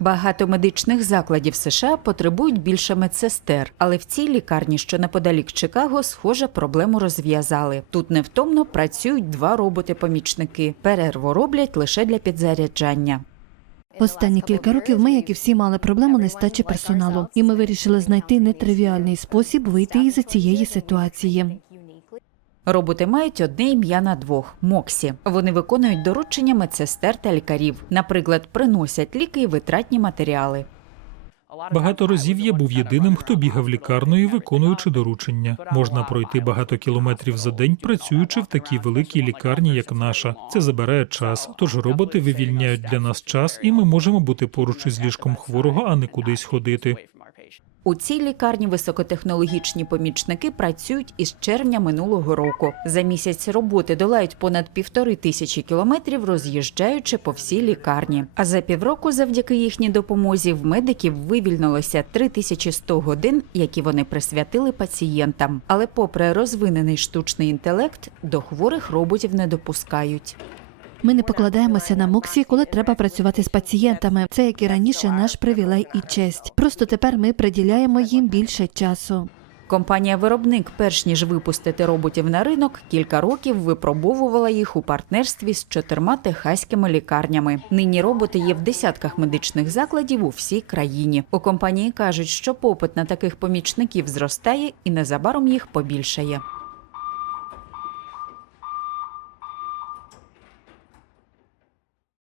Багато медичних закладів США потребують більше медсестер, але в цій лікарні, що неподалік Чикаго, схоже, проблему розв'язали. Тут невтомно працюють два роботи-помічники. Перерву роблять лише для підзаряджання. Останні кілька років ми, як і всі, мали проблему нестачі персоналу, і ми вирішили знайти нетривіальний спосіб вийти із цієї ситуації. Роботи мають одне ім'я на двох Моксі. Вони виконують доручення медсестер та лікарів. Наприклад, приносять ліки і витратні матеріали. Багато разів я був єдиним, хто бігав лікарною, виконуючи доручення. Можна пройти багато кілометрів за день, працюючи в такій великій лікарні, як наша. Це забирає час. Тож роботи вивільняють для нас час, і ми можемо бути поруч із ліжком хворого, а не кудись ходити. У цій лікарні високотехнологічні помічники працюють із червня минулого року. За місяць роботи долають понад півтори тисячі кілометрів, роз'їжджаючи по всій лікарні. А за півроку, завдяки їхній допомозі, в медиків вивільнилося 3100 годин, які вони присвятили пацієнтам. Але, попри розвинений штучний інтелект, до хворих роботів не допускають. Ми не покладаємося на Моксі, коли треба працювати з пацієнтами. Це як і раніше наш привілей і честь. Просто тепер ми приділяємо їм більше часу. Компанія-виробник, перш ніж випустити роботів на ринок, кілька років випробовувала їх у партнерстві з чотирма техаськими лікарнями. Нині роботи є в десятках медичних закладів у всій країні. У компанії кажуть, що попит на таких помічників зростає і незабаром їх побільшає.